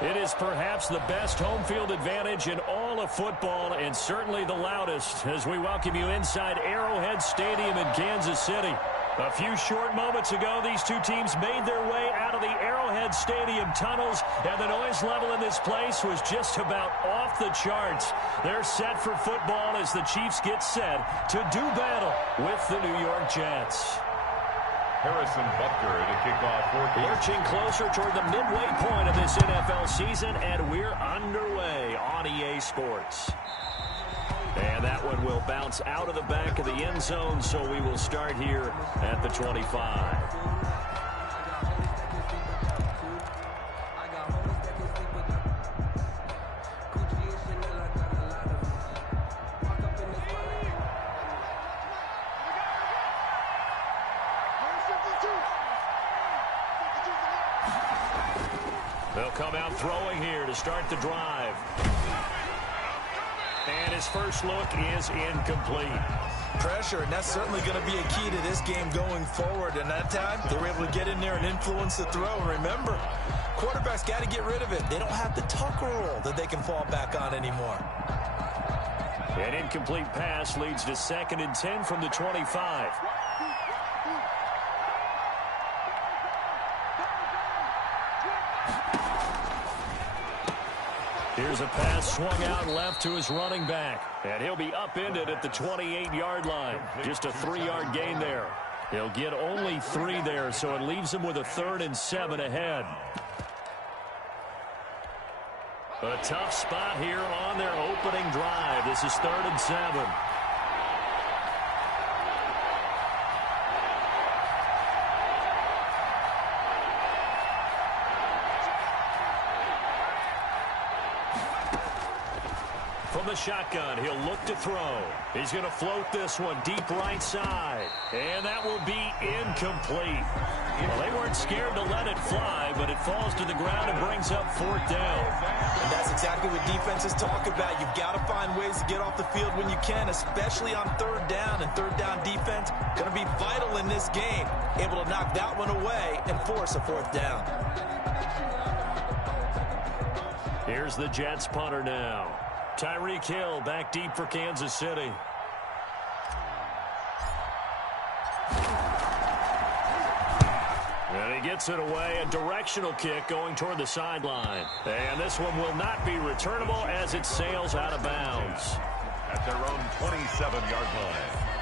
It is perhaps the best home field advantage in all of football, and certainly the loudest, as we welcome you inside Arrowhead Stadium in Kansas City. A few short moments ago, these two teams made their way out of the Arrowhead Stadium tunnels, and the noise level in this place was just about off the charts. They're set for football as the Chiefs get set to do battle with the New York Jets. Harrison Butker to kick off for Marching closer toward the midway point of this NFL season, and we're underway on EA Sports. And that one will bounce out of the back of the end zone, so we will start here at the 25. They'll come out throwing here to start the drive. And his first look is incomplete. Pressure, and that's certainly going to be a key to this game going forward. And that time, they were able to get in there and influence the throw. Remember, quarterbacks got to get rid of it. They don't have the tucker roll that they can fall back on anymore. An incomplete pass leads to 2nd and 10 from the 25. Here's a pass swung out left to his running back. And he'll be upended at the 28-yard line. Just a 3-yard gain there. He'll get only 3 there, so it leaves him with a 3rd and 7 ahead. A tough spot here on their opening drive. This is 3rd and 7. From the shotgun, he'll look to throw. He's going to float this one deep right side. And that will be incomplete. Well, they weren't scared to let it fly, but it falls to the ground and brings up 4th down. And that's exactly what defenses talk about. You've got to find ways to get off the field when you can, especially on 3rd down. And 3rd down defense going to be vital in this game. Able to knock that one away and force a 4th down. Here's the Jets punter now. Tyreek Hill back deep for Kansas City. And he gets it away. A directional kick going toward the sideline. And this one will not be returnable as it sails out of bounds. At their own 27-yard line.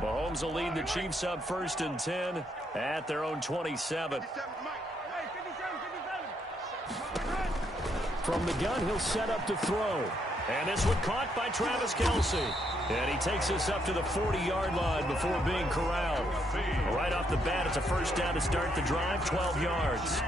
Mahomes will lead the Chiefs up 1st and 10 at their own 27. From the gun, he'll set up to throw. And this one caught by Travis Kelce. And he takes us up to the 40-yard line before being corralled. Right off the bat, it's a 1st down to start the drive, 12 yards.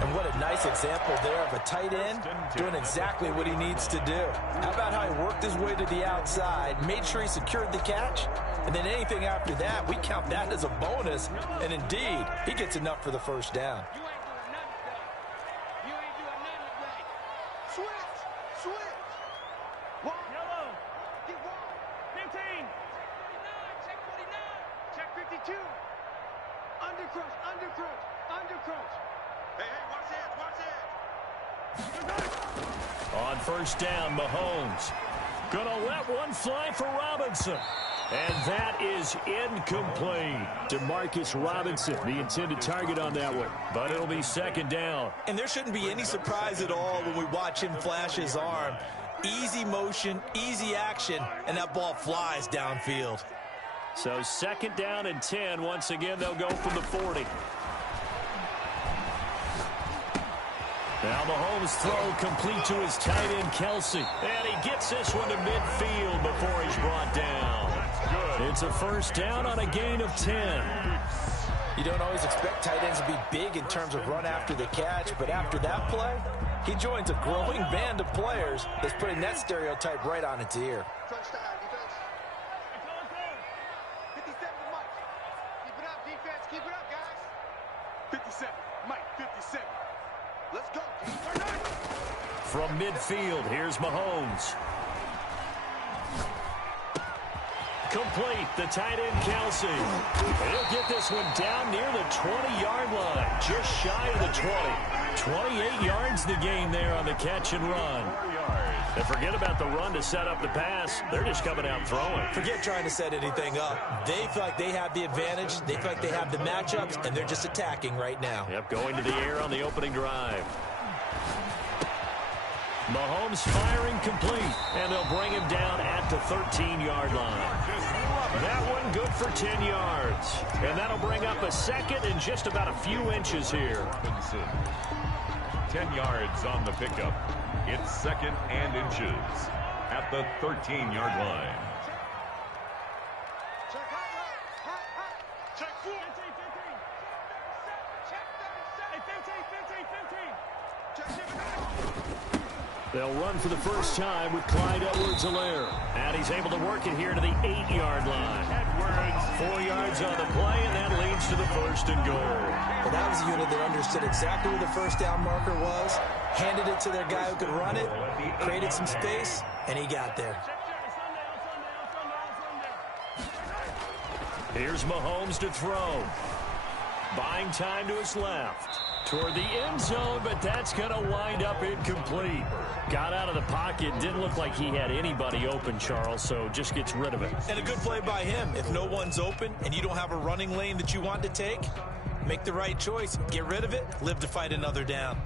And what a nice example there of a tight end doing exactly what he needs to do. How about how he worked his way to the outside, made sure he secured the catch, and then anything after that, we count that as a bonus. And indeed, he gets enough for the 1st down. On 1st down, Mahomes gonna let one fly for Robinson. And that is incomplete. DeMarcus Robinson, the intended target on that one. But it'll be 2nd down. And there shouldn't be any surprise at all when we watch him flash his arm. Easy motion, easy action, and that ball flies downfield. So 2nd down and 10. Once again, they'll go from the 40. Now Mahomes' throw complete to his tight end, Kelce. And he gets this one to midfield before he's brought down. It's a 1st down on a gain of 10. You don't always expect tight ends to be big in terms of run after the catch, but after that play, he joins a growing band of players that's putting that stereotype right on its ear. defense. Keep it up, guys. 57. Mike, 57. Let's go. From midfield, here's Mahomes. Complete, the tight end Kelsey. He'll get this one down near the 20-yard line, just shy of the 20. 28 yards the gain there on the catch and run. And forget about the run to set up the pass. They're just coming out throwing. Forget trying to set anything up. They feel like they have the advantage. They feel like they have the matchups, and they're just attacking right now. Yep, going to the air on the opening drive. Mahomes firing complete, and they'll bring him down at the 13-yard line. That one good for 10 yards. And that'll bring up a second and just about a few inches here. 10 yards on the pickup. It's second and inches at the 13-yard line. Check 4. 15. They'll run for the first time with Clyde Edwards-Helaire. And he's able to work it here to the 8-yard line. Edwards, 4 yards on the play, and that leads to the first and goal. Well, that was a unit that understood exactly where the first down marker was, handed it to their guy who could run it, created some space, and he got there. Here's Mahomes to throw. Buying time to his left. Toward the end zone, but that's going to wind up incomplete. Got out of the pocket. Didn't look like he had anybody open, Charles, so just gets rid of it. And a good play by him. If no one's open and you don't have a running lane that you want to take, make the right choice. Get rid of it. Live to fight another down.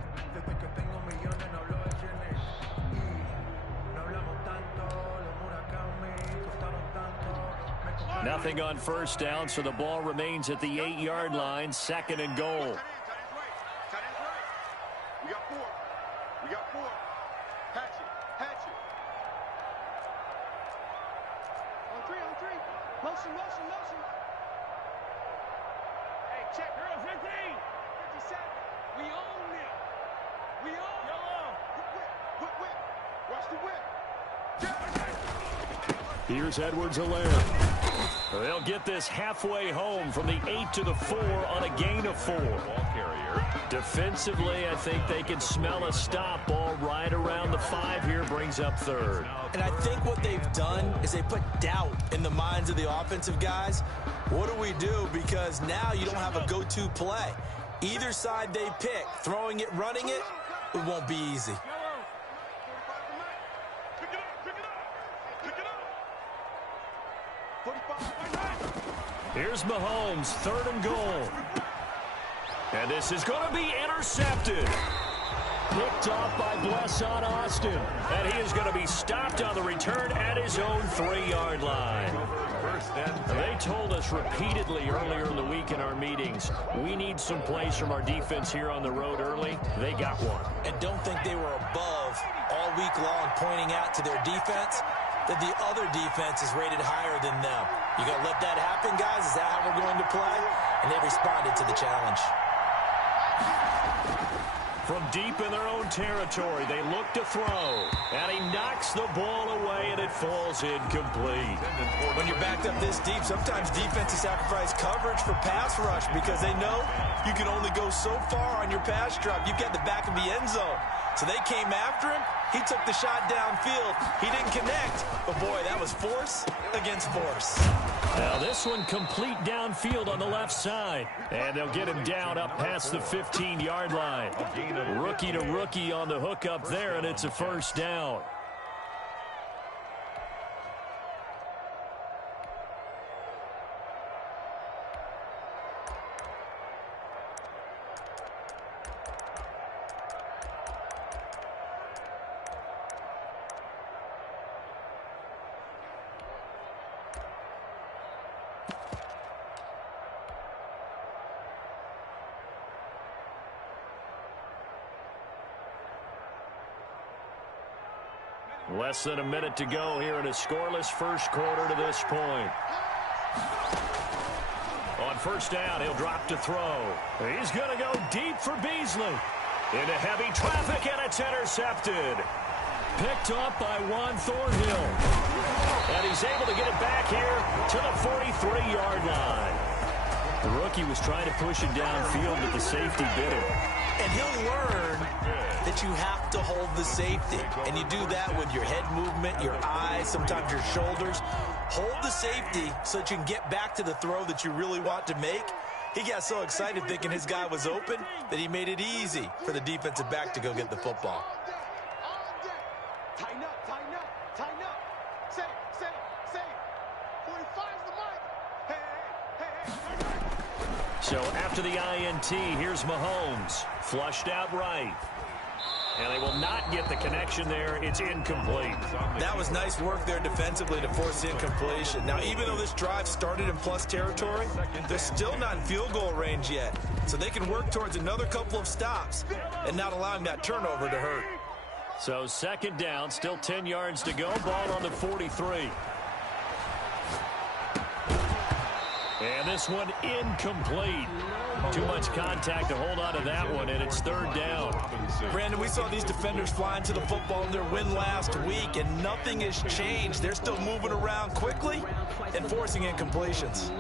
Nothing on first down, so the ball remains at the 8-yard line, second and goal. We got four. Hatch it. On three. Motion. Hey, check. 15. 57. We own them. We own them. Whip. Watch the whip. Here's Edwards-Helaire. They'll get this halfway home from the 8 to the 4 on a gain of 4. Ball carrier. Defensively, I think they can smell a stop. Ball right around the 5 here, brings up third. And I think what they've done is they put doubt in the minds of the offensive guys. What do we do? Because now you don't have a go-to play. Either side they pick, throwing it, running it, it won't be easy. Here's Mahomes, third and goal. And this is going to be intercepted. Picked off by Blesson Austin. And he is going to be stopped on the return at his own 3-yard line. They told us repeatedly earlier in the week in our meetings, we need some plays from our defense here on the road early. They got one. And don't think they were above all week long pointing out to their defense that the other defense is rated higher than them. You going to let that happen, guys? Is that how we're going to play? And they responded to the challenge. From deep in their own territory, they look to throw. And he knocks the ball away, and it falls incomplete. When you're backed up this deep, sometimes defenses sacrifice coverage for pass rush because they know you can only go so far on your pass drop. You've got the back of the end zone. So they came after him. He took the shot downfield. He didn't connect. But, boy, that was force against force. Now this one complete downfield on the left side. And they'll get him down up past the 15-yard line. Rookie to rookie on the hook up there, and it's a first down. Less than a minute to go here in a scoreless first quarter to this point. On first down, he'll drop to throw. He's going to go deep for Beasley. Into heavy traffic, and it's intercepted. Picked up by Juan Thornhill. And he's able to get it back here to the 43-yard line. The rookie was trying to push him downfield, but the safety bit him. And he'll learn that you have to hold the safety. And you do that with your head movement, your eyes, sometimes your shoulders. Hold the safety so that you can get back to the throw that you really want to make. He got so excited thinking his guy was open that he made it easy for the defensive back to go get the football. Tighten up, tighten up, tighten up. Say, 45's the mic. Hey. So after the INT, here's Mahomes. Flushed out right. And they will not get the connection there. It's incomplete. That was nice work there defensively to force incompletion. Now, even though this drive started in plus territory, they're still not in field goal range yet. So they can work towards another couple of stops and not allowing that turnover to hurt. So second down, still 10 yards to go. Ball on the 43. And this one incomplete. Too much contact to hold on to that one, and it's third down. Brandon, we saw these defenders flying to the football in their win last week, and nothing has changed. They're still moving around quickly and forcing incompletions.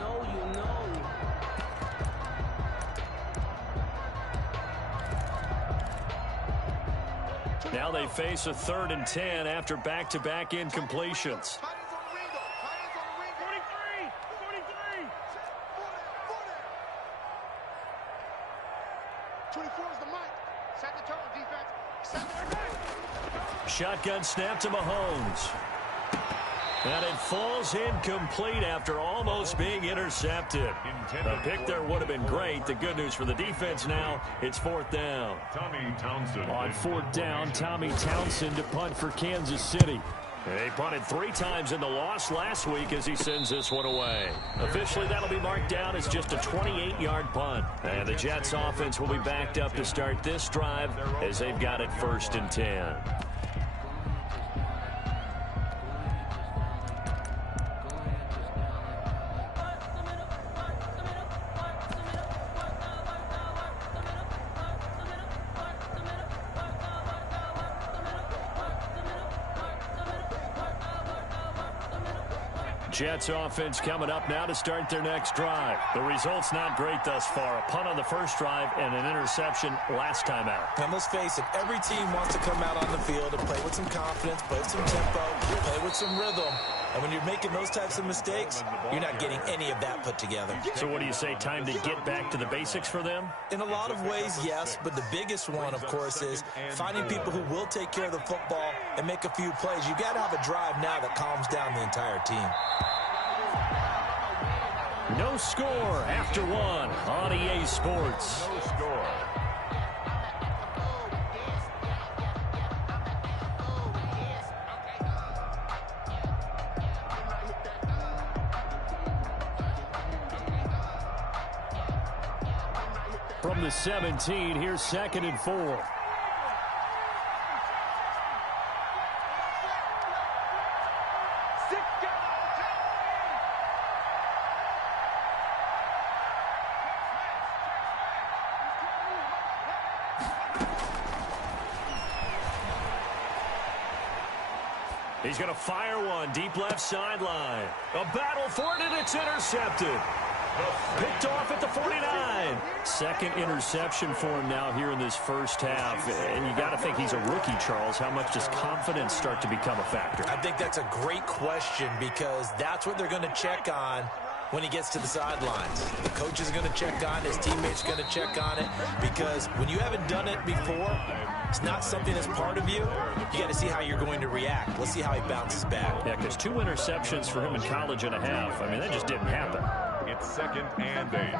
Now they face a 3rd and 10 after back-to-back incompletions. 24 is the mic. Set the tone, defense. Set the tone. Shotgun snap to Mahomes. And it falls incomplete after almost being intercepted. The pick there would have been great. The good news for the defense now, it's 4th down. Tommy Townsend. On 4th down, Tommy Townsend to punt for Kansas City. They punted 3 times in the loss last week as he sends this one away. Officially, that'll be marked down as just a 28-yard punt. And the Jets offense will be backed up to start this drive as they've got it 1st and 10. Jets offense coming up now to start their next drive. The result's not great thus far. A punt on the first drive and an interception last time out. And let's face it, every team wants to come out on the field and play with some confidence, play with some tempo, play with some rhythm. And when you're making those types of mistakes, you're not getting any of that put together. So what do you say, time to get back to the basics for them? In a lot of ways, yes, but the biggest one, of course, is finding people who will take care of the football and make a few plays. You got to have a drive now that calms down the entire team. No score after 1 on EA Sports. No score. From the 17, here's 2nd and 4. He's going to fire one deep left sideline. A battle for it, and it's intercepted. Picked off at the 49. Second interception for him now here in this first half. And you got to think he's a rookie, Charles. How much does confidence start to become a factor? I think that's a great question because that's what they're going to check on when he gets to the sidelines. The coach is going to check on it. His teammates are going to check on it because when you haven't done it before, it's not something that's part of you. You got to see how you're going to react. Let's see how he bounces back. Yeah, because 2 interceptions for him in college and a half. I mean, that just didn't happen. It's 2nd and 8.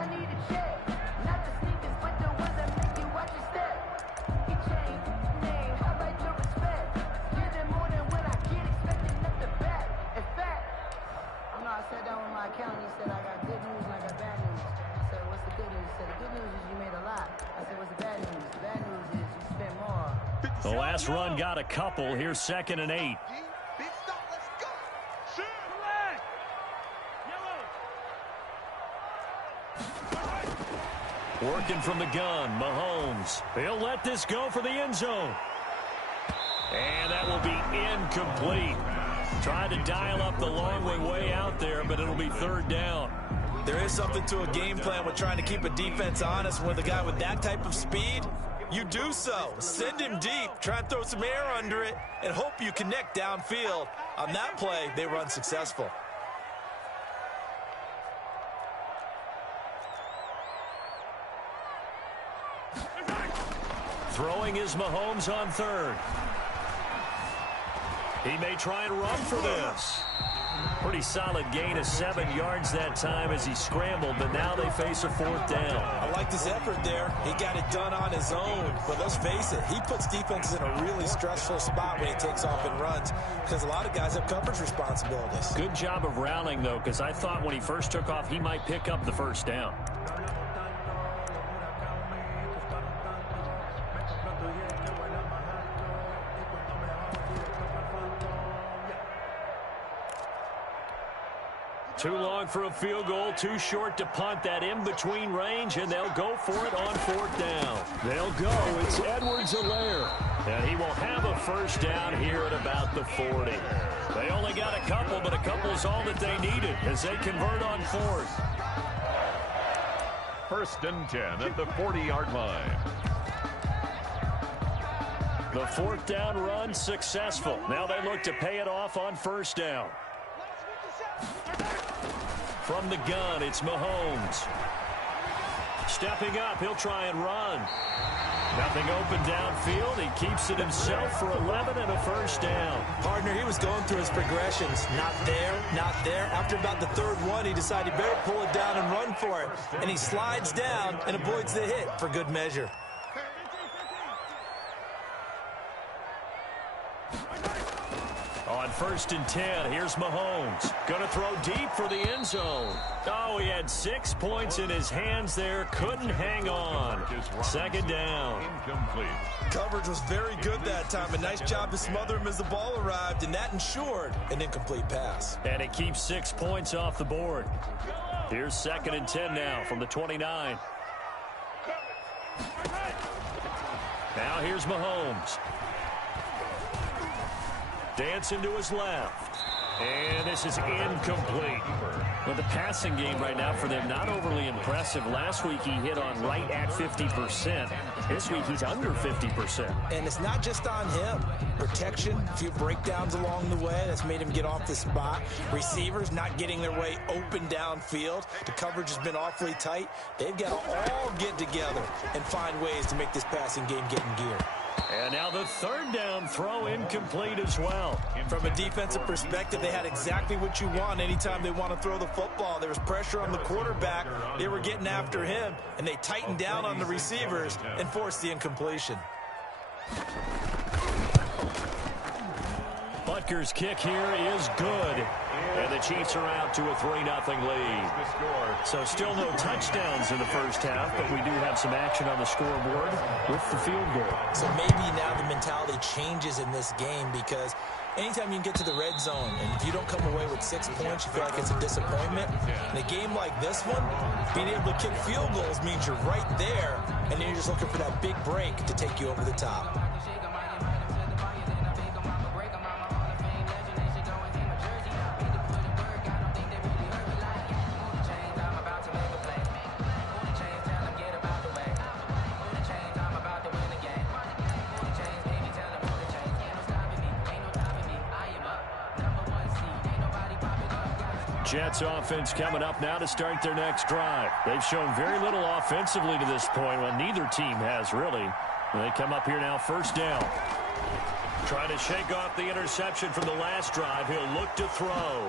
I sat down with my accountant. He said, I got good news and I got bad news. I said, what's the good news? He said, the good news is you made a lot. I said, what's the bad news? The bad news is you spent more. The last run got a couple. Here's 2nd and 8. Big stop, let's go. Shoot. Working from the gun, Mahomes. He'll let this go for the end zone. And that will be incomplete. Tried to dial up the long way out there, but it'll be 3rd down. There is something to a game plan with trying to keep a defense honest. With a guy with that type of speed, you do so. Send him deep, try and throw some air under it, and hope you connect downfield. On that play, they run successful. Throwing is Mahomes on third. He may try and run for this. Pretty solid gain of 7 yards that time as he scrambled, but now they face a 4th down. I liked his effort there. He got it done on his own. But let's face it, he puts defenses in a really stressful spot when he takes off and runs because a lot of guys have coverage responsibilities. Good job of rallying, though, because I thought when he first took off, he might pick up the 1st down. Too long for a field goal, too short to punt. That in-between range, and they'll go for it on 4th down. They'll go. It's Edwards-Helaire, and he will have a 1st down here at about the 40. They only got a couple, but a couple's all that they needed as they convert on 4th. 1st and 10 at the 40-yard line. The 4th down run successful. Now they look to pay it off on 1st down. From the gun, it's Mahomes. Stepping up, he'll try and run. Nothing open downfield. He keeps it himself for 11 and a 1st down. Partner, he was going through his progressions. Not there, not there. After about the 3rd one, he decided he better pull it down and run for it. And he slides down and avoids the hit for good measure. On 1st and 10, here's Mahomes. Going to throw deep for the end zone. Oh, he had 6 points in his hands there. Couldn't hang on. 2nd down. Incomplete. Coverage was very good that time. A nice job to smother him as the ball arrived, and that ensured an incomplete pass. And it keeps 6 points off the board. Here's 2nd and 10 now from the 29. Now here's Mahomes. Dancing to his left. And this is incomplete. Well, the passing game right now for them, not overly impressive. Last week he hit on right at 50%. This week he's under 50%. And it's not just on him. Protection, a few breakdowns along the way. That's made him get off the spot. Receivers not getting their way open downfield. The coverage has been awfully tight. They've got to all get together and find ways to make this passing game get in gear. And now the 3rd down throw incomplete as well. From a defensive perspective, they had exactly what you want anytime they want to throw the football. There was pressure on the quarterback. They were getting after him, and they tightened down on the receivers and forced the incompletion. Butker's kick here is good. And the Chiefs are out to a 3-0 lead. So still no touchdowns in the 1st half, but we do have some action on the scoreboard with the field goal. So maybe now the mentality changes in this game because anytime you can get to the red zone and if you don't come away with 6 points, you feel like it's a disappointment. In a game like this one, being able to kick field goals means you're right there, and then you're just looking for that big break to take you over the top. Jets offense coming up now to start their next drive. They've shown very little offensively to this point. Well, neither team has really. They come up here now 1st down. Trying to shake off the interception from the last drive. He'll look to throw.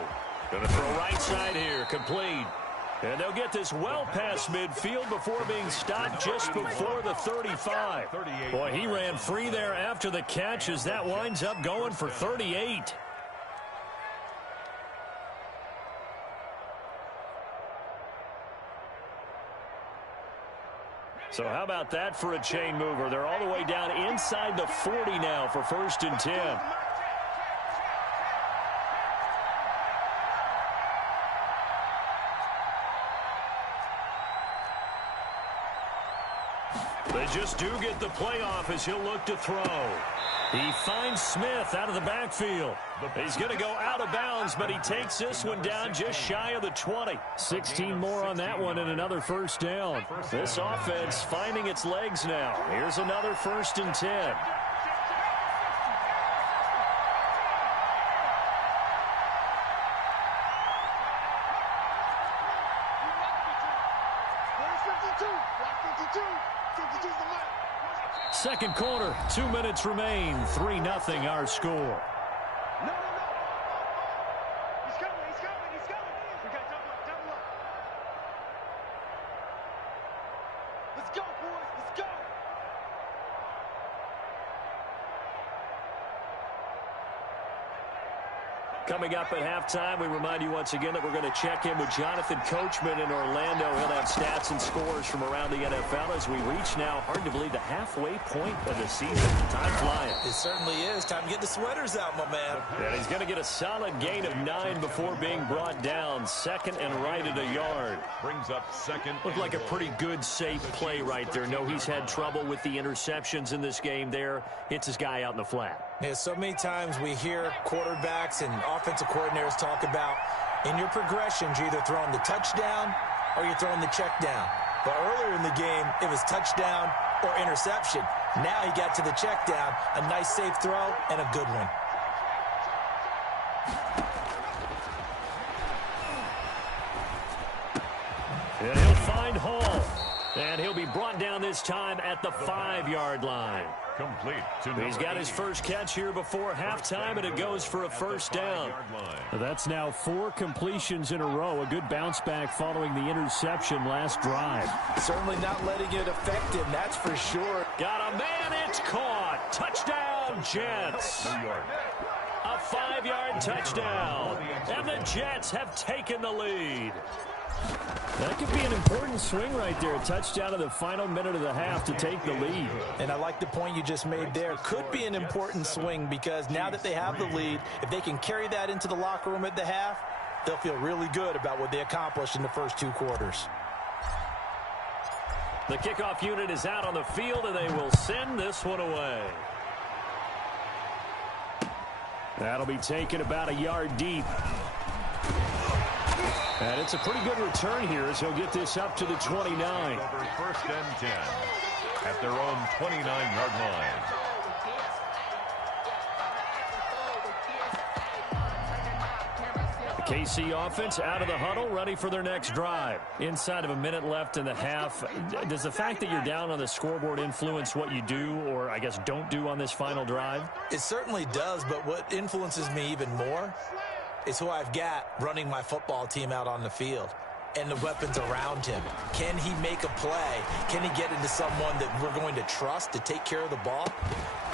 Going to throw right side here. Complete. And they'll get this well past midfield before being stopped just before the 35. Boy, he ran free there after the catch as that winds up going for 38. So how about that for a chain mover? They're all the way down inside the 40 now for 1st and 10. They just do get the playoff as he'll look to throw. He finds Smith out of the backfield. He's going to go out of bounds, but he takes this one down just shy of the 20. 16 more on that one and another first down. This offense finding its legs now. Here's another 1st and 10. Second quarter, 2 minutes remain. 3-0 our score. No. He's coming. We got double up. Let's go, boys. Let's go. Coming up at halftime, we remind you once again that we're going to check in with Jonathan Coachman in Orlando. He'll have stats and scores from around the NFL as we reach now, hard to believe, the halfway point of the season. Time flying. It certainly is. Time to get the sweaters out, my man. And he's going to get a solid gain of 9 before being brought down. Second and right at a yard. Brings up second. Looked like a pretty good, safe play right there. No, he's had trouble with the interceptions in this game there. Hits his guy out in the flat. Yeah, so many times we hear quarterbacks and offensive coordinators talk about in your progressions, you're either throwing the touchdown or you're throwing the check down. But earlier in the game, it was touchdown or interception. Now he got to the check down, a nice safe throw, and a good one. And he'll find Hall. And he'll be brought down this time at the 5-yard line. Complete to He's got his first catch here before halftime, and it goes for a first down. That's now 4 completions in a row. A good bounce back following the interception last drive. Certainly not letting it affect him, that's for sure. Got a man, it's caught. Touchdown, Jets. A 5-yard touchdown. And the Jets have taken the lead. That could be an important swing right there. A touchdown in the final minute of the half to take the lead. And I like the point you just made there. Could be an important swing because now that they have the lead, if they can carry that into the locker room at the half, they'll feel really good about what they accomplished in the first 2 quarters. The kickoff unit is out on the field, and they will send this one away. That'll be taken about a yard deep. And it's a pretty good return here as he'll get this up to the 29. Over 1st and 10 at their own 29-yard line. The KC offense out of the huddle, ready for their next drive. Inside of a minute left in the half, does the fact that you're down on the scoreboard influence what you do, or I guess don't do on this final drive? It certainly does, but what influences me even more is who I've got running my football team out on the field and the weapons around him. Can he make a play? Can he get into someone that we're going to trust to take care of the ball?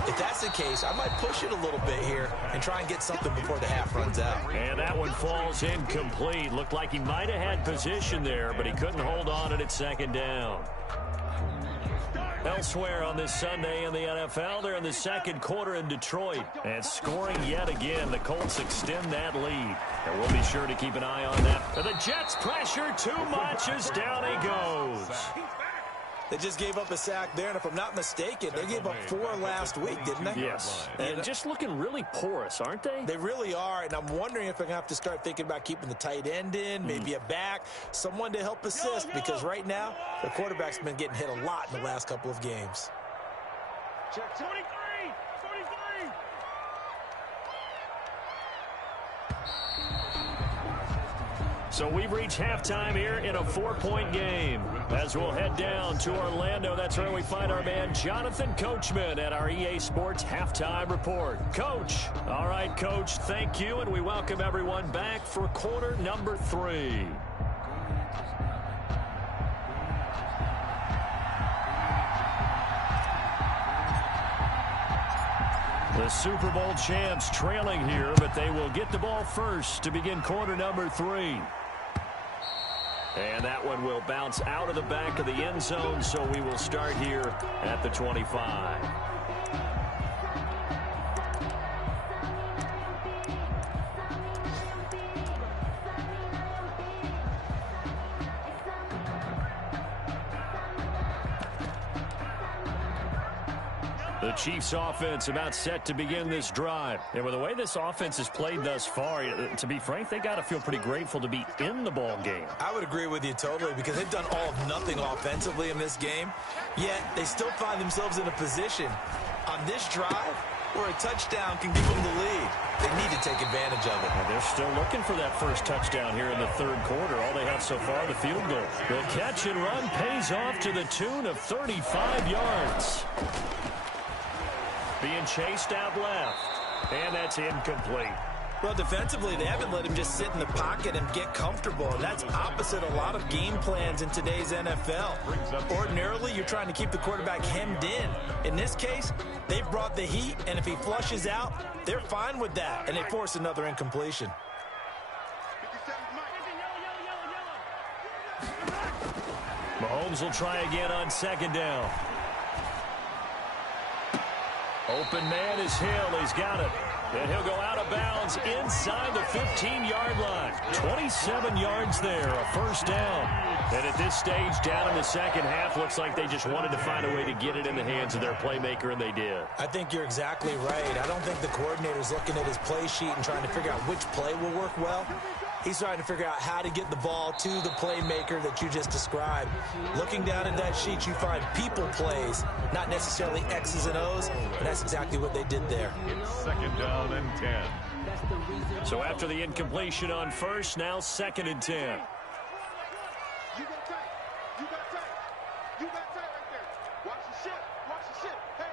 If that's the case, I might push it a little bit here and try and get something before the half runs out. And that one falls incomplete. Looked like he might have had position there, but he couldn't hold on at 2nd down. Elsewhere on this Sunday in the NFL, they're in the second quarter in Detroit. And scoring yet again, the Colts extend that lead. And we'll be sure to keep an eye on that. And the Jets pressure too much as down he goes. They just gave up a sack there, and if I'm not mistaken, they gave up 4 last week, didn't they? Yes. And just looking really porous, aren't they? They really are, and I'm wondering if I'm going to have to start thinking about keeping the tight end in, maybe a back, someone to help assist, because right now, the quarterback's been getting hit a lot in the last couple of games. Check 23. So we've reached halftime here in a 4-point game. As we'll head down to Orlando, that's where we find our man Jonathan Coachman at our EA Sports Halftime Report. Coach. All right, Coach, thank you, and we welcome everyone back for quarter number 3. The Super Bowl champs trailing here, but they will get the ball first to begin quarter number 3. And that one will bounce out of the back of the end zone, so we will start here at the 25. The Chiefs offense about set to begin this drive. And with the way this offense has played thus far, to be frank, they got to feel pretty grateful to be in the ball game. I would agree with you totally because they've done all of nothing offensively in this game, yet they still find themselves in a position on this drive where a touchdown can give them the lead. They need to take advantage of it. And they're still looking for that first touchdown here in the third quarter. All they have so far, the field goal. The catch and run pays off to the tune of 35 yards. Being chased out left, and that's incomplete. Well, defensively, they haven't let him just sit in the pocket and get comfortable, and that's opposite a lot of game plans in today's NFL. Ordinarily, you're trying to keep the quarterback hemmed in. In this case, they've brought the heat, and if he flushes out, they're fine with that, and they force another incompletion. Mahomes will try again on second down. Open man is Hill. He's got it. And he'll go out of bounds inside the 15-yard line. 27 yards there, a first down. And at this stage, down in the second half, looks like they just wanted to find a way to get it in the hands of their playmaker, and they did. I think you're exactly right. I don't think the coordinator's looking at his play sheet and trying to figure out which play will work well. He's trying to figure out how to get the ball to the playmaker that you just described. Looking down at that sheet, you find people plays, not necessarily X's and O's, and that's exactly what they did there. It's second down and 10. So after the incompletion on first, now second and 10. You got tight. You got tight. You got tight right there. Watch the ship. Watch the ship. Hey,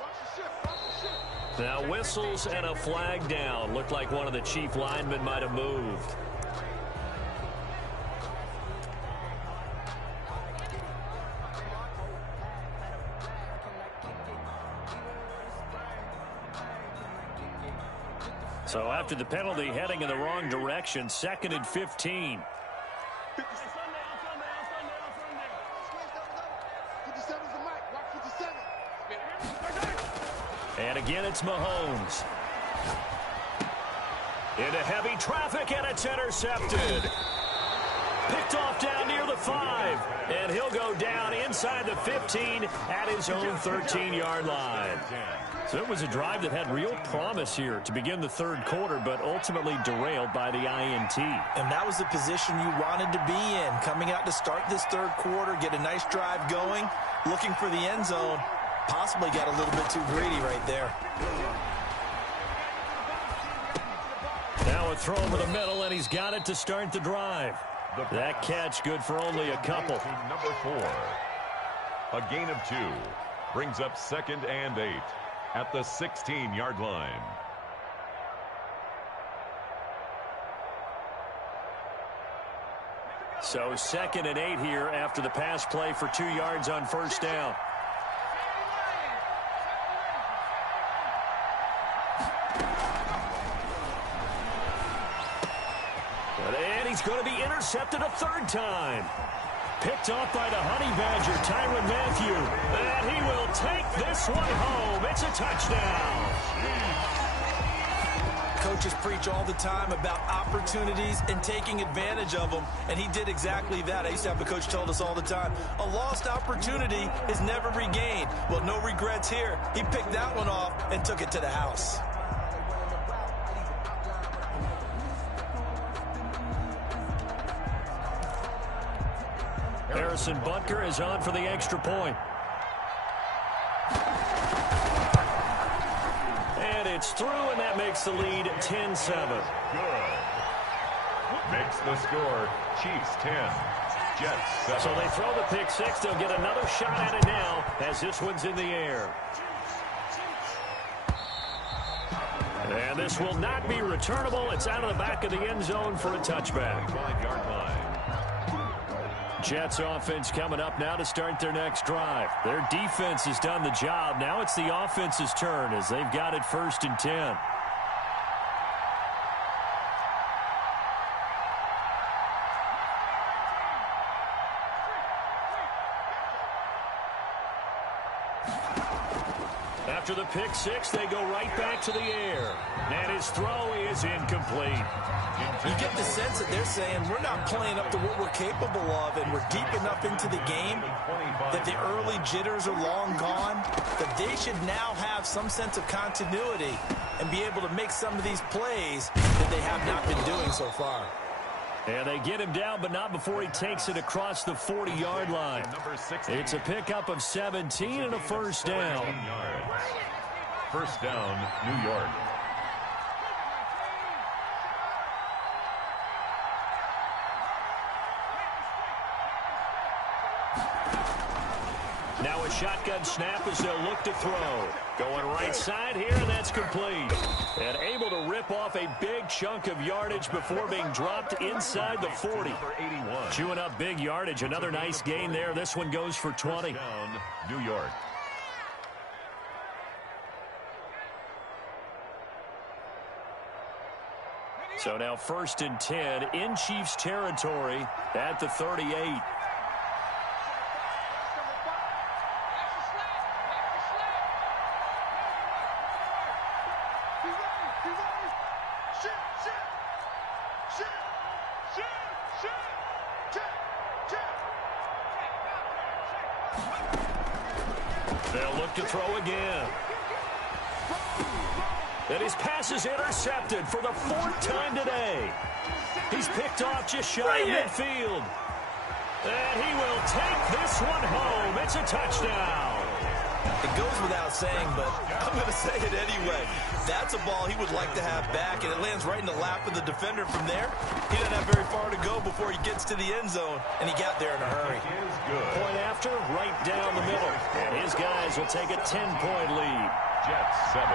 watch the ship. Watch the ship. Now whistles and a flag down. Looked like one of the Chief linemen might have moved. So after the penalty, heading in the wrong direction, second and 15. And again, it's Mahomes. Into heavy traffic, and it's intercepted. Picked off down near the 5. And he'll go down inside the 15 at his own 13-yard line. So it was a drive that had real promise here to begin the third quarter, but ultimately derailed by the INT. And that was the position you wanted to be in, coming out to start this third quarter, get a nice drive going, looking for the end zone. Possibly got a little bit too greedy right there. Now a throw over the middle, and he's got it to start the drive. That catch good for only a couple. Number 4. A gain of 2 brings up second and 8 at the 16-yard line. So second and 8 here after the pass play for 2 yards on first down. And he's going to be intercepted a third time. Picked off by the Honey Badger, Tyrann Mathieu. And he will take this one home. It's a touchdown. Coaches preach all the time about opportunities and taking advantage of them, and he did exactly that. I used to have a coach told us all the time, a lost opportunity is never regained. Well, no regrets here. He picked that one off and took it to the house. Harrison Butker is on for the extra point. And it's through, and that makes the lead 10-7. Good. Makes the score Chiefs 10, Jets 7. So they throw the pick six. They'll get another shot at it now as this one's in the air. And this will not be returnable. It's out of the back of the end zone for a touchback. 5-yard line. Jets offense coming up now to start their next drive. Their defense has done the job. Now it's the offense's turn as they've got it first and 10. After the pick six, they go right back to the air. And his throw is incomplete. You get the sense that they're saying we're not playing up to what we're capable of, and we're deep enough into the game that the early jitters are long gone, that they should now have some sense of continuity and be able to make some of these plays that they have not been doing so far. And they get him down, but not before he takes it across the 40-yard line. It's a pickup of 17 and a first down. First down, New York. Now a shotgun snap as they'll look to throw. Going right side here, and that's complete. And able to rip off a big chunk of yardage before being dropped inside the 40. Chewing up big yardage. Another nice gain there. This one goes for 20. Down, New York. So now 1st and 10 in Chiefs territory at the 38. They'll look to throw again. And his pass is intercepted for the 4th time today. He's picked off just shy of midfield. And he will take this one home. It's a touchdown. It goes without saying, but I'm going to say it anyway. That's a ball he would like to have back, and it lands right in the lap of the defender from there. He doesn't have very far to go before he gets to the end zone, and he got there in a hurry. Point after, right down the middle. And his guys will take a 10-point lead. Jets 7.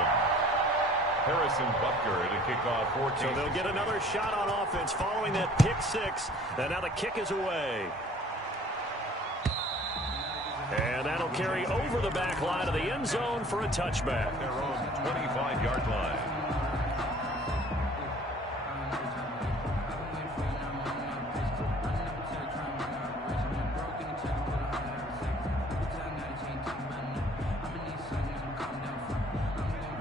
Harrison Butker to kick off 14. So they'll get another shot on offense following that pick six. And now the kick is away. And that'll carry over the back line of the end zone for a touchback. Their own 25-yard line.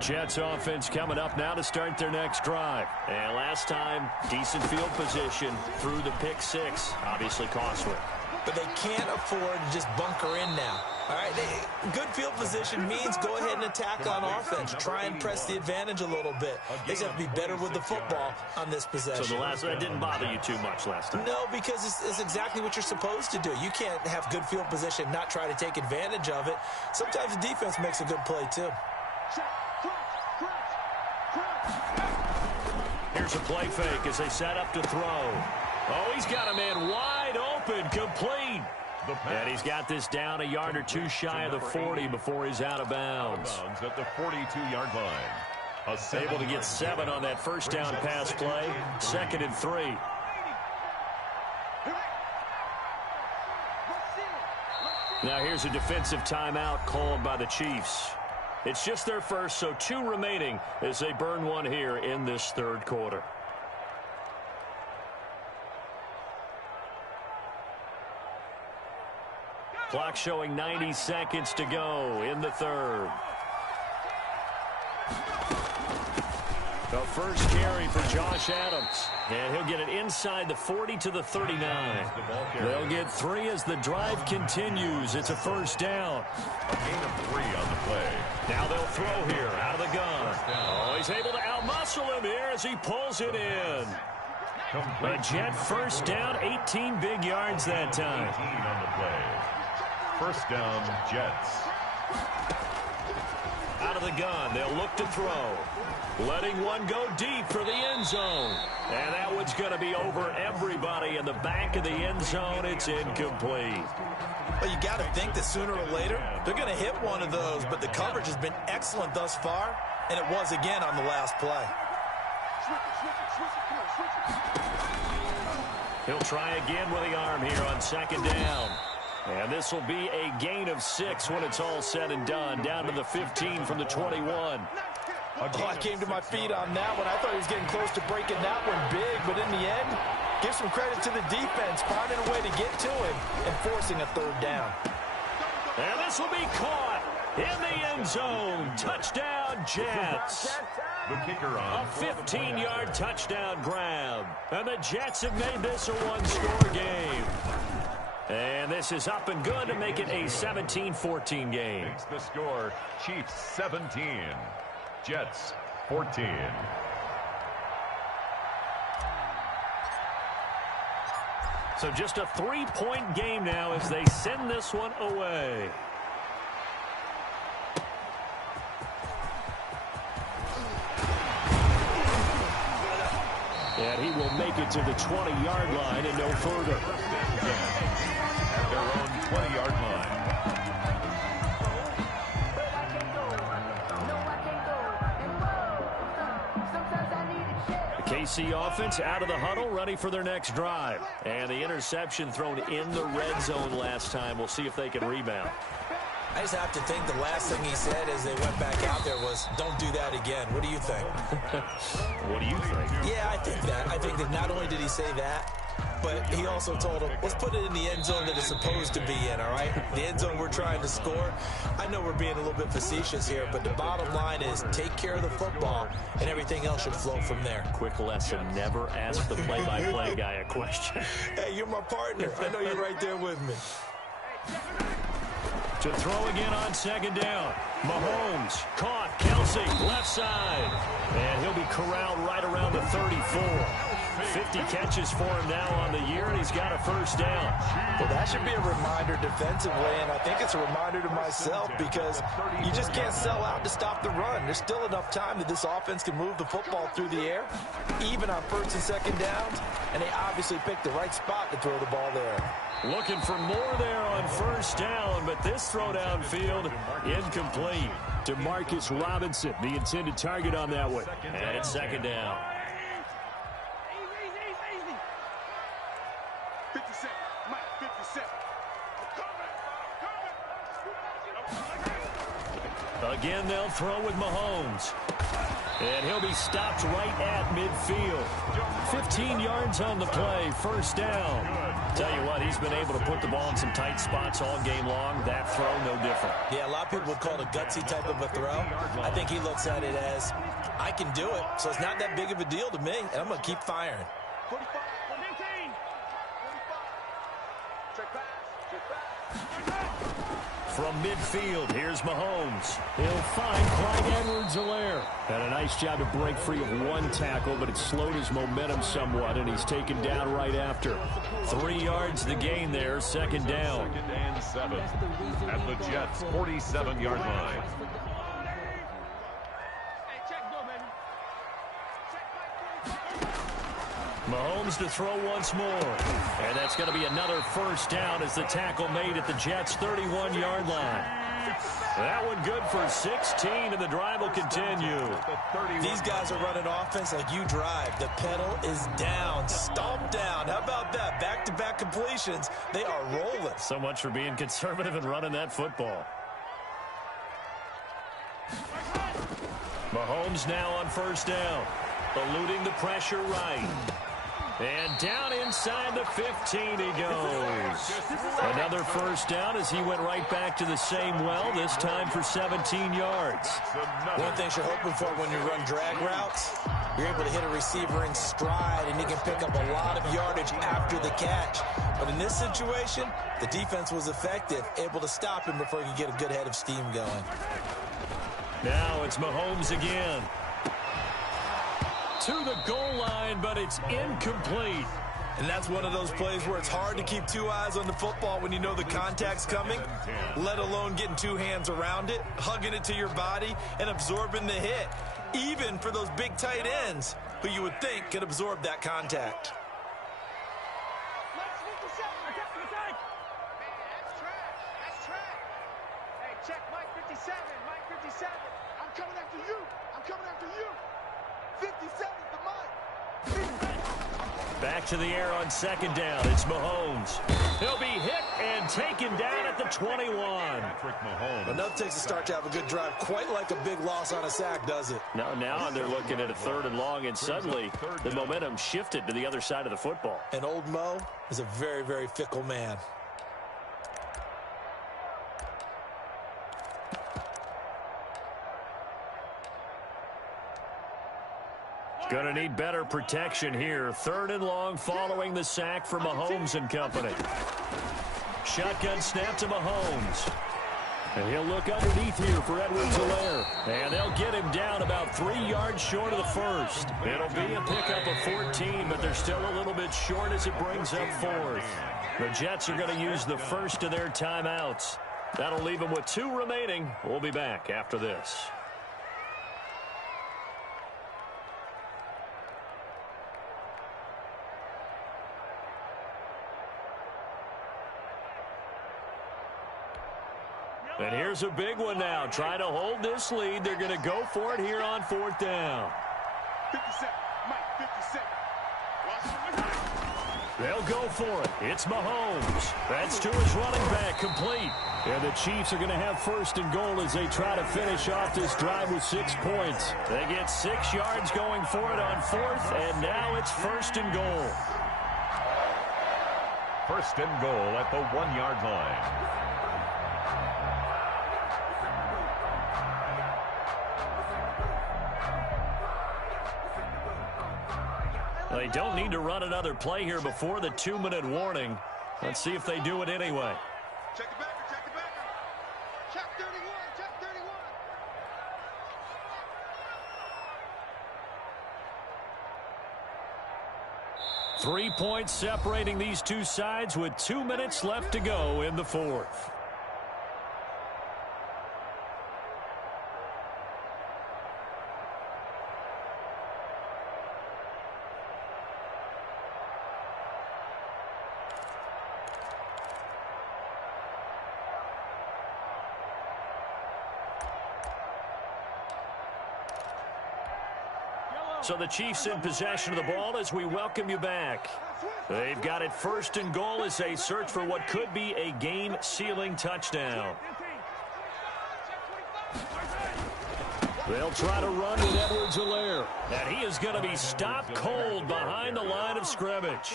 Jets offense coming up now to start their next drive. And last time, decent field position through the pick six. Obviously costly. But they can't afford to just bunker in now. All right, good field position means go ahead and attack on offense. Try and press the advantage a little bit. They just have to be better with the football on this possession. So the last that didn't bother you too much last time? No, because it's exactly what you're supposed to do. You can't have good field position, not try to take advantage of it. Sometimes the defense makes a good play, too. Here's a play fake as they set up to throw. Oh, he's got a man wide open, complete. And he's got this down a yard or two shy of the 40 before he's out of bounds. At the 42-yard line. Able to get 7 on that first down pass play. 2nd and 3. Now here's a defensive timeout called by the Chiefs. It's just their first, so 2 remaining as they burn one here in this 3rd quarter. Clock showing 90 seconds to go in the 3rd. The first carry for Josh Adams. And he'll get it inside the 40 to the 39. They'll get 3 as the drive continues. It's a first down. A gain of 3 on the play. Now they'll throw here out of the gun. Oh, he's able to outmuscle him here as he pulls it in. A Jet first down, 18 big yards that time. 18 on the play. First down, Jets. Out of the gun, they'll look to throw. Letting one go deep for the end zone. And that one's going to be over everybody in the back of the end zone. It's incomplete. Well, you got to think that sooner or later they're going to hit one of those, but the coverage has been excellent thus far, and it was again on the last play. He'll try again with the arm here on 2nd down. And this will be a gain of 6 when it's all said and done. Down to the 15 from the 21. Oh, I came to my feet on that one. I thought he was getting close to breaking that one big, but in the end, give some credit to the defense, finding a way to get to him and forcing a 3rd down. And this will be caught. In the end zone. Touchdown, Jets. The kicker on. A 15-yard touchdown grab. And the Jets have made this a one-score game. And this is up and good to make it a 17-14 game. Makes the score Chiefs 17, Jets 14. So just a 3-point game now as they send this one away. And he will make it to the 20-yard line and no further. At their own 20-yard line. The KC offense out of the huddle, ready for their next drive. And the interception thrown in the red zone last time. We'll see if they can rebound. I just have to think the last thing he said as they went back out there was, don't do that again. What do you think? What do you think? Yeah, I think that. I think that not only did he say that, but he also told him, let's put it in the end zone that it's supposed to be in, all right? The end zone we're trying to score. I know we're being a little bit facetious here, but the bottom line is take care of the football, and everything else should flow from there. Quick lesson, never ask the play-by-play guy a question. Hey, you're my partner. I know you're right there with me. To throw again on second down. Mahomes caught. Kelsey left side. And he'll be corralled right around the 34. 50 catches for him now on the year, and he's got a first down. Well, that should be a reminder defensively, and I think it's a reminder to myself because you just can't sell out to stop the run. There's still enough time that this offense can move the football through the air, even on first and second downs, and they obviously picked the right spot to throw the ball there. Looking for more there on first down, but this throw downfield incomplete. Demarcus Robinson, the intended target on that one. And it's second down. 57, Mike, 57. Again, they'll throw with Mahomes. And he'll be stopped right at midfield. 15 yards on the play, first down. Tell you what, he's been able to put the ball in some tight spots all game long. That throw, no different. Yeah, a lot of people would call it a gutsy type of a throw. I think he looks at it as, I can do it, so it's not that big of a deal to me, and I'm going to keep firing. 45, 19. 45. Check pass, check pass. From midfield, here's Mahomes. He'll find Clyde Edwards-Helaire. Had a nice job to break free of one tackle, but it slowed his momentum somewhat, and he's taken down right after. 3 yards the gain there, second down. 2nd and 7 at the Jets' 47-yard line. Mahomes to throw once more. And that's going to be another first down as the tackle made at the Jets' 31-yard line. That one good for 16, and the drive will continue. These guys are running offense like you drive. The pedal is down, stomp down. How about that? Back-to-back completions. They are rolling. So much for being conservative and running that football. Mahomes now on first down. Eluding the pressure right. And down inside the 15 he goes. Another first down as he went right back to the same well, this time for 17 yards. One thing you're hoping for when you run drag routes, you're able to hit a receiver in stride, and he can pick up a lot of yardage after the catch. But in this situation, the defense was effective, able to stop him before he could get a good head of steam going. Now it's Mahomes again. To the goal line, but it's incomplete. And that's one of those plays where it's hard to keep two eyes on the football when you know the contact's coming, let alone getting two hands around it, hugging it to your body, and absorbing the hit, even for those big tight ends who you would think could absorb that contact. That's trash. Hey, check Mike 57, Mike 57. I'm coming after you. I'm coming after you. 57 is the Mike. Back to the air on second down. It's Mahomes. He'll be hit and taken down at the 21. Patrick Mahomes. Enough takes a start to have a good drive, quite like a big loss on a sack, does it? Now they're looking at a 3rd and long, and suddenly the momentum shifted to the other side of the football. And old Mo is a very, very fickle man. Going to need better protection here. 3rd and long following the sack from Mahomes and company. Shotgun snap to Mahomes. And he'll look underneath here for Edwards-Helaire. And they'll get him down about 3 yards short of the first. It'll be a pickup of 14, but they're still a little bit short as it brings up 4th. The Jets are going to use the first of their timeouts. That'll leave them with 2 remaining. We'll be back after this. And here's a big one now. Trying to hold this lead. They're going to go for it here on 4th down. 57. Mike, 57. They'll go for it. It's Mahomes. That's to his running back, complete. And the Chiefs are going to have 1st and goal as they try to finish off this drive with 6 points. They get 6 yards going for it on 4th, and now it's 1st and goal. 1st and goal at the 1-yard line. They don't need to run another play here before the 2-minute warning. Let's see if they do it anyway. Check the backer, check the backer. Check 31, check 31. 3 points separating these two sides with 2 minutes left to go in the 4th. So the Chiefs in possession of the ball as we welcome you back. They've got it 1st and goal as they search for what could be a game-sealing touchdown. They'll try to run with Edwards-Helaire. And he is going to be stopped cold behind the line of scrimmage.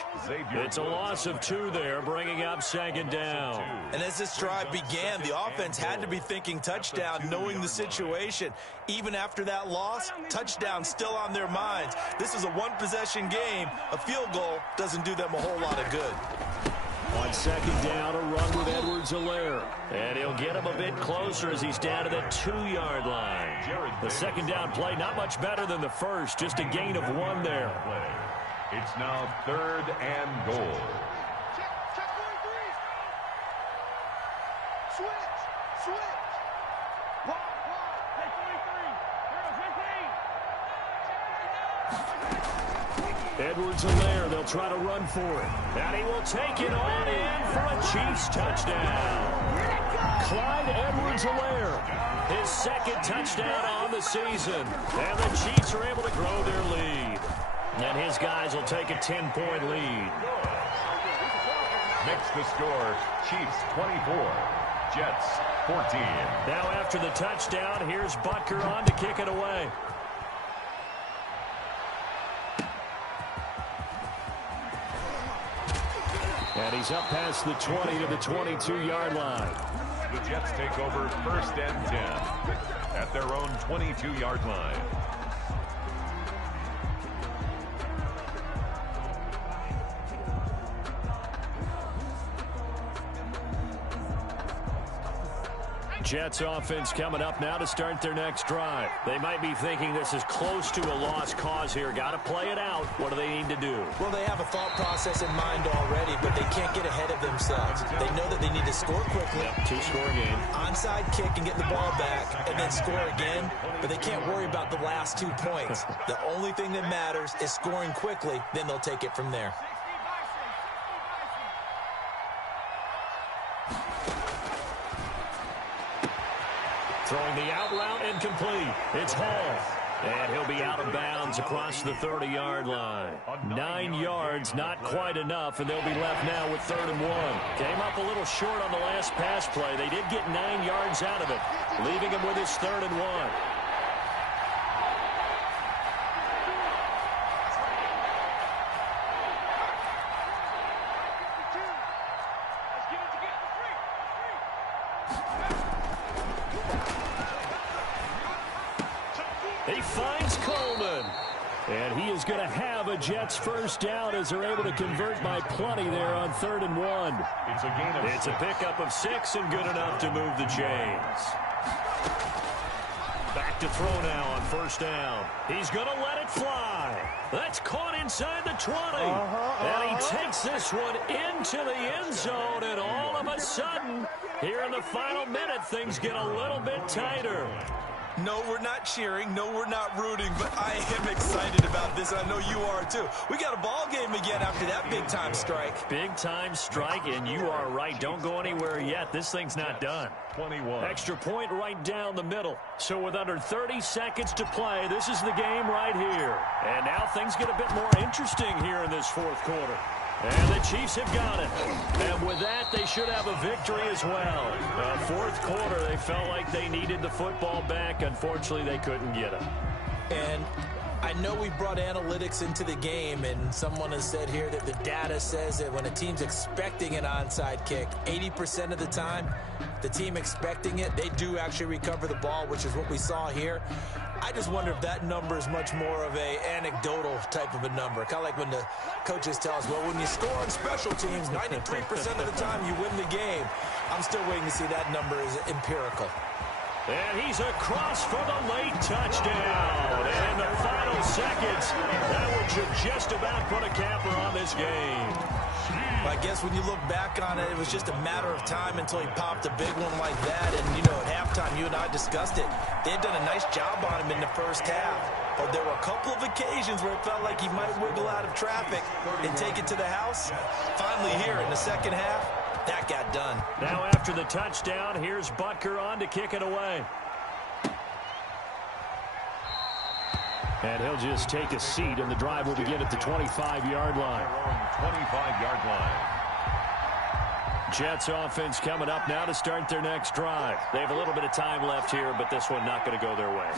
It's a loss of 2 there, bringing up 2nd down. And as this drive began, the offense had to be thinking touchdown, knowing the situation. Even after that loss, touchdown still on their minds. This is a 1-possession game. A field goal doesn't do them a whole lot of good. On 2nd down, a run with Edwards-Helaire. And he'll get him a bit closer as he's down to the 2-yard line. The 2nd down play, not much better than the first, just a gain of 1 there. It's now 3rd and goal. Check 43. Switch. Wide. Check 43. Edwards-Helaire, they'll try to run for it. And he will take it on in for a Chiefs touchdown. Clyde Edwards-Helaire, his 2nd touchdown on the season. And the Chiefs are able to grow their lead. And his guys will take a 10-point lead. Next to score, Chiefs 24, Jets 14. Now after the touchdown, here's Butker on to kick it away. And he's up past the 20 to the 22-yard line. The Jets take over 1st and 10 at their own 22-yard line. Jets offense coming up now to start their next drive. They might be thinking this is close to a lost cause here. Got to play it out. What do they need to do? Well, they have a thought process in mind already, but they can't get ahead of themselves. They know that they need to score quickly. Yep, 2-score game. Onside kick and get the ball back and then score again, but they can't worry about the last 2 points. The only thing that matters is scoring quickly, then they'll take it from there. Throwing the out route incomplete. It's Hall. And he'll be out of bounds across the 30-yard line. 9 yards, not quite enough, and they'll be left now with 3rd and 1. Came up a little short on the last pass play. They did get 9 yards out of it, leaving him with his 3rd and 1. He finds Coleman. And he is going to have a Jets first down as they're able to convert by plenty there on 3rd and 1. It's a gain of It's a pickup of 6 and good enough to move the chains. Back to throw now on 1st down. He's going to let it fly. That's caught inside the 20. And he takes this one into the end zone. And all of a sudden, here in the final minute, things get a little bit tighter. No, we're not cheering. No, we're not rooting. But I am excited about this. I know you are, too. We got a ball game again after that big-time strike. Big-time strike, and you are right. Don't go anywhere yet. This thing's not done. 21. Extra point right down the middle. So with under 30 seconds to play, this is the game right here. And now things get a bit more interesting here in this 4th quarter. And the Chiefs have got it. And with that, they should have a victory as well. 4th quarter, they felt like they needed the football back. Unfortunately, they couldn't get it. And I know we brought analytics into the game, and someone has said here that the data says that when a team's expecting an onside kick, 80% of the time, the team expecting it, they do actually recover the ball, which is what we saw here. I just wonder if that number is much more of a anecdotal type of a number. Kind of like when the coaches tell us, well, when you score on special teams, 93% of the time you win the game. I'm still waiting to see that number is empirical. And he's across for the late touchdown. And in the final seconds, that one should just about put a capper on this game. I guess when you look back on it, it was just a matter of time until he popped a big one like that. And, you know, at halftime, you and I discussed it. They had done a nice job on him in the first half. But there were a couple of occasions where it felt like he might wiggle out of traffic and take it to the house. Finally here in the second half, that got done. Now after the touchdown, here's Butker on to kick it away. And he'll just take a seat, and the drive will begin at the 25-yard line. 25-yard line. Jets offense coming up now to start their next drive. They have a little bit of time left here, but this one not going to go their way.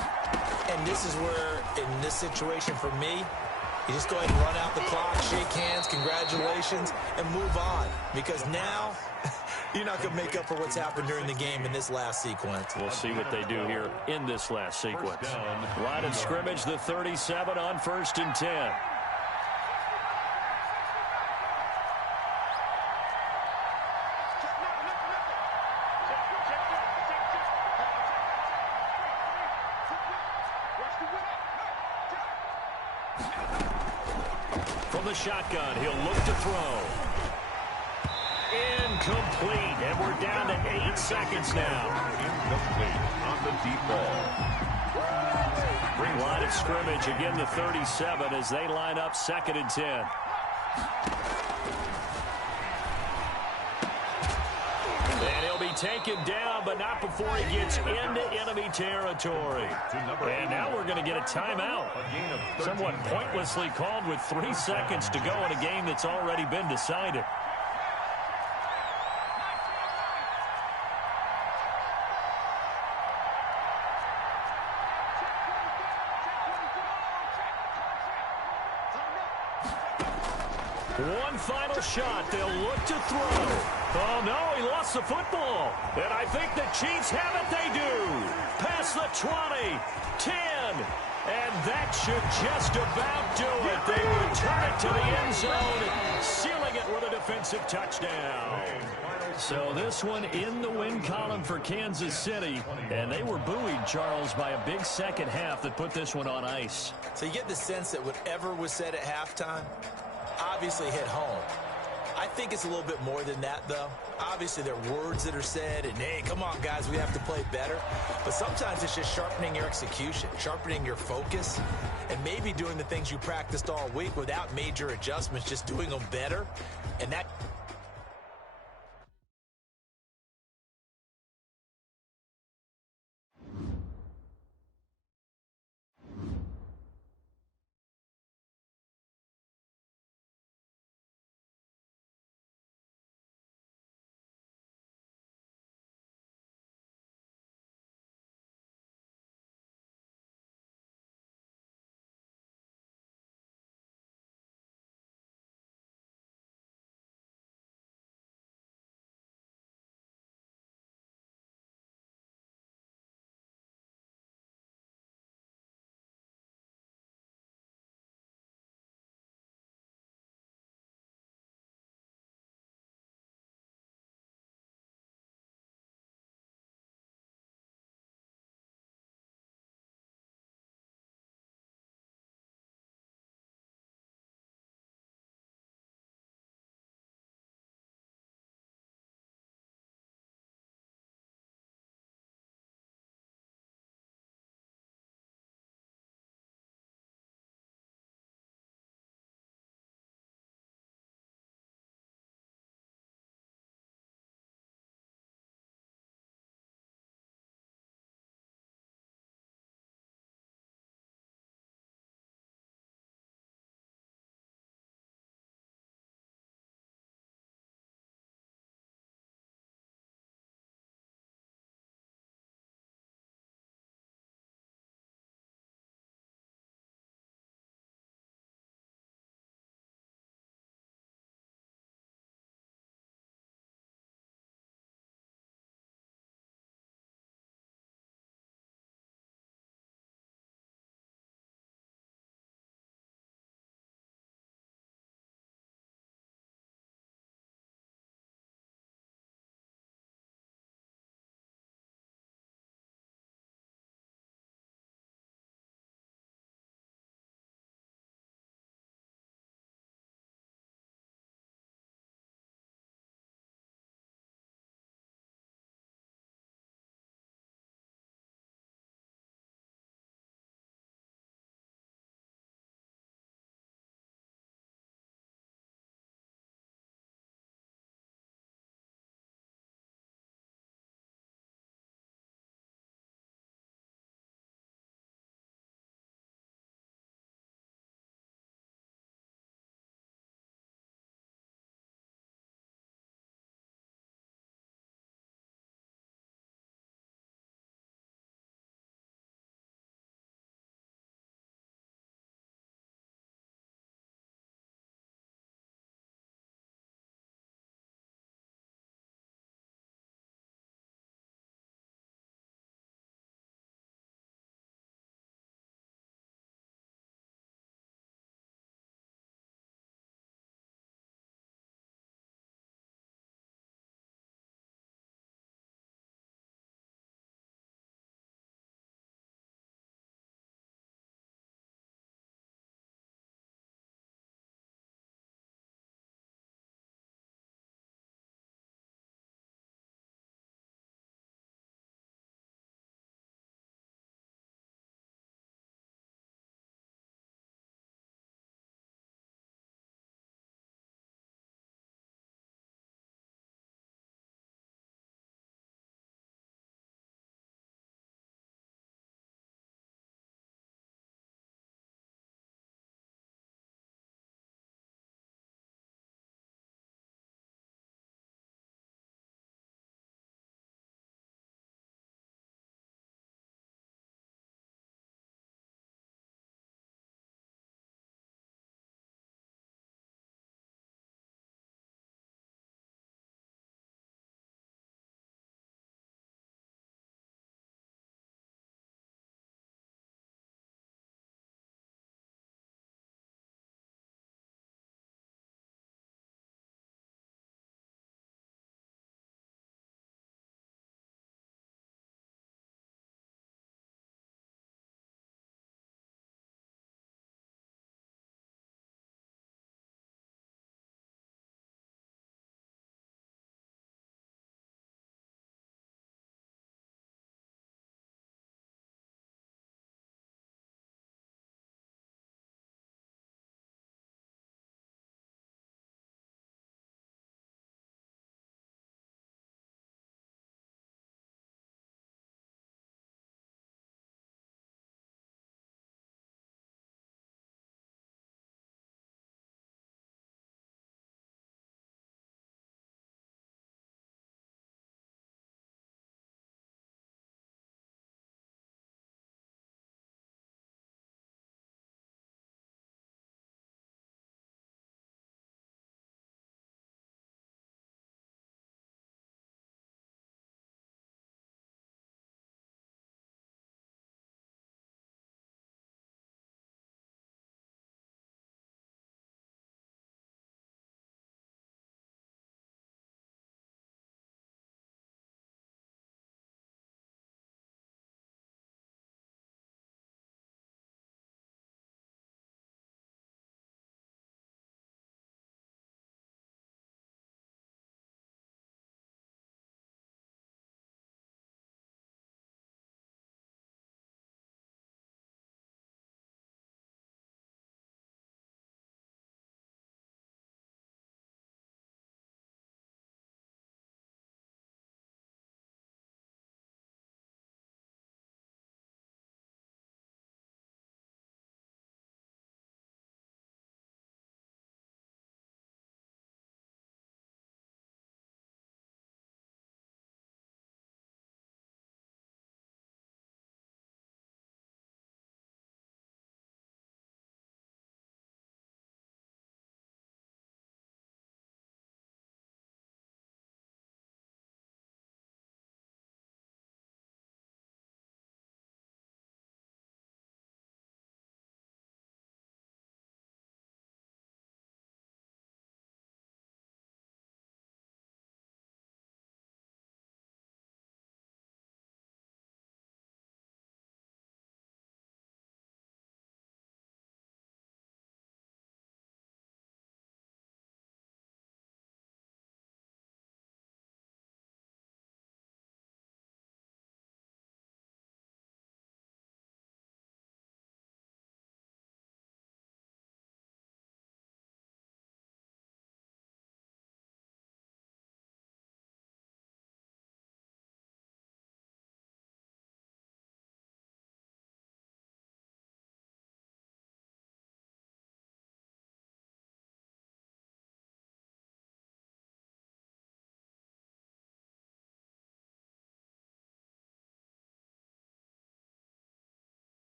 And this is where, in this situation for me, you just go ahead and run out the clock, shake hands, congratulations, and move on. Because now, you're not going to make up for what's happened during the game in this last sequence. We'll see what they do here in this last sequence. Line of scrimmage, the 37 on 1st and 10. From the shotgun, he'll look to throw. Incomplete, and we're down to 8 seconds now. Incomplete on the deep ball. Line of scrimmage, again the 37 as they line up 2nd and 10. And he'll be taken down, but not before he gets into enemy territory. And now we're going to get a timeout. Somewhat pointlessly called with 3 seconds to go in a game that's already been decided. One final shot. They'll look to throw. Oh, no, he lost the football. And I think the Chiefs have it. They do. Past the 20, 10, and that should just about do it. They return it to the end zone, sealing it with a defensive touchdown. So this one in the win column for Kansas City. And they were buoyed, Charles, by a big second half that put this one on ice. So you get the sense that whatever was said at halftime obviously hit home. I think it's a little bit more than that, though. Obviously, there are words that are said, and, hey, come on, guys, we have to play better. But sometimes it's just sharpening your execution, sharpening your focus, and maybe doing the things you practiced all week without major adjustments, just doing them better. And that